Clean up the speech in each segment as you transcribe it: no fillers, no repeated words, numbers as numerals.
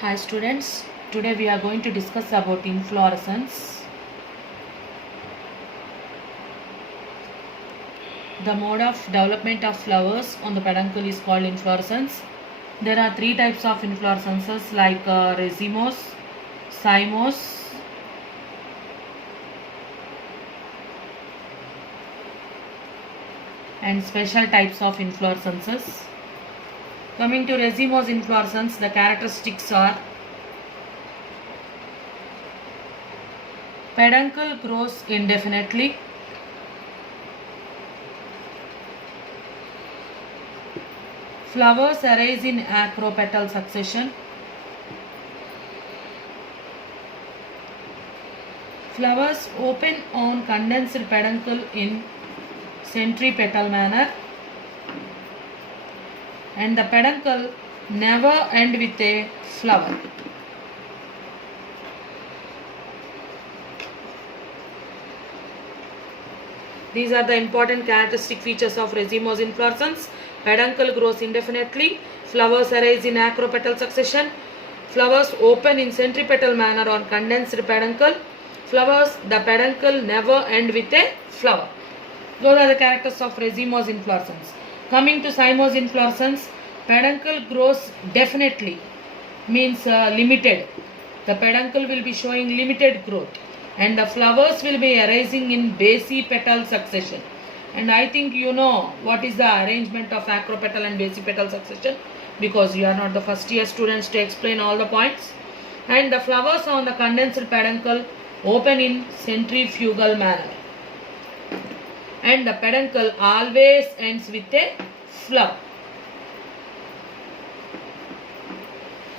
Hi students, today we are going to discuss about inflorescence. The mode of development of flowers on the peduncle is called inflorescence. There are three types of inflorescences like racemose, cymose, and special types of inflorescences. Coming to racemose inflorescence, the characteristics are: peduncle grows indefinitely. Flowers arise in acropetal succession. Flowers open on condensed peduncle in centripetal manner. And the peduncle never end with a flower. These are the important characteristic features of racemose inflorescence. Peduncle grows indefinitely. Flowers arise in acropetal succession. Flowers open in centripetal manner on condensed peduncle. The peduncle never end with a flower. Those are the characters of racemose inflorescence. Coming to cymose inflorescence, peduncle grows definitely, means limited. The peduncle will be showing limited growth, and the flowers will be arising in basipetal succession. And I think you know what is the arrangement of acropetal and basipetal succession, because you are not the first year students to explain all the points. And the flowers on the condensed peduncle open in centrifugal manner. And the peduncle always ends with a flower.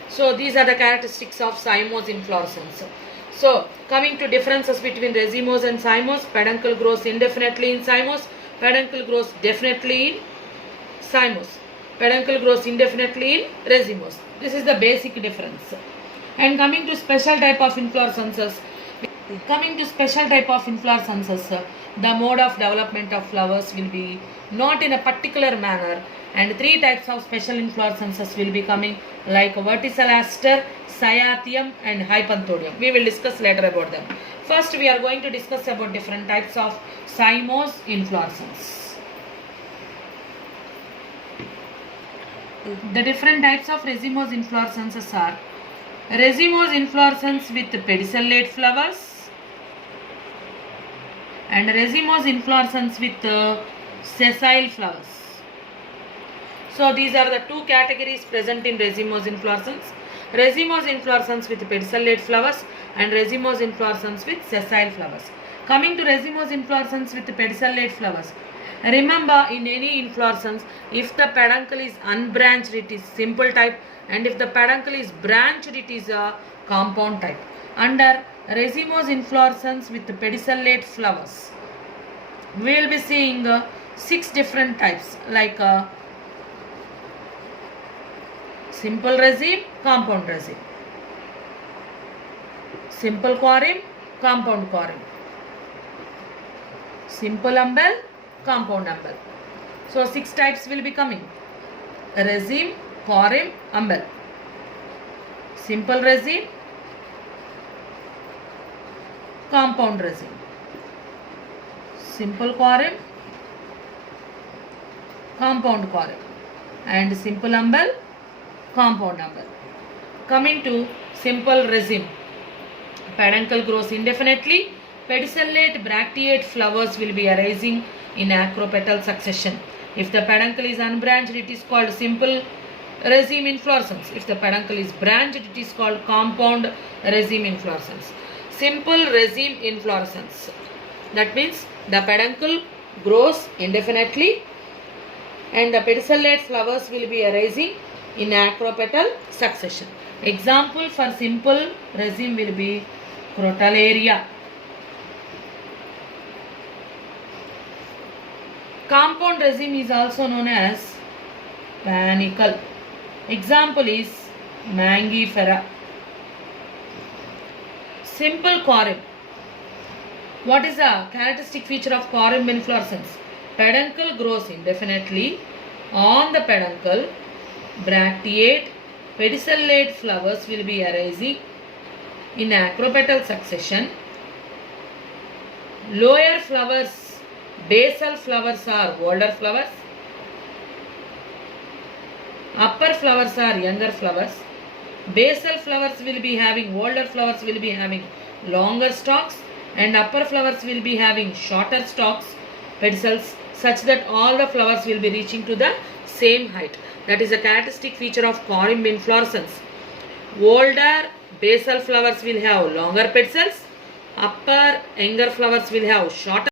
So these are the characteristics of cymose inflorescence. So coming to differences between racemose and cymose, peduncle grows indefinitely in cymose, peduncle grows definitely in cymose, peduncle grows indefinitely in racemose. This is the basic difference. And coming to special type of inflorescences, the mode of development of flowers will be not in a particular manner, and three types of special inflorescences will be coming, like verticillester, cyathium and hypanthodium. We will discuss later about them. First we are going to discuss about different types of cymose inflorescence. The different types of racemose inflorescences are: racemose inflorescence with pedicellate flowers, and racemose inflorescence with sessile flowers. So these are the two categories present in racemose inflorescence: racemose inflorescence with pedicellate flowers and racemose inflorescence with sessile flowers. Coming to racemose inflorescence with pedicellate flowers, remember, in any inflorescence, if the peduncle is unbranched, it is simple type, and if the peduncle is branched, it is a compound type. Under racemose inflorescence with pedicellate flowers, we will be seeing 6 different types, like simple raceme, compound raceme, simple corymb, compound corymb, simple umbel, compound umbel. So 6 types will be coming: raceme, corymb, umbel. Simple raceme, compound raceme, simple corymb, compound corymb, and simple umbel, compound umbel. Coming to simple raceme, peduncle grows indefinitely. Pedicellate bracteate flowers will be arising in acropetal succession. If the peduncle is unbranched, it is called simple raceme inflorescence. If the peduncle is branched, it is called compound raceme inflorescence. Simple raceme inflorescence, that means the peduncle grows indefinitely and the pedicellate flowers will be arising in acropetal succession. Example for simple raceme will be Crotalaria. Compound raceme is also known as panicle. Example is Mangifera. Simple corymb. What is the characteristic feature of corymb inflorescence? Peduncle grows indefinitely. On the peduncle, bracteate Pedicellate flowers will be arising in acropetal succession. Lower flowers, basal flowers are older flowers. Upper flowers are younger flowers. Basal flowers will be having, older flowers will be having longer stalks, and upper flowers will be having shorter stalks, pedicels, such that all the flowers will be reaching to the same height. That is a characteristic feature of corymb inflorescence. Older basal flowers will have longer pedicels. Upper younger flowers will have shorter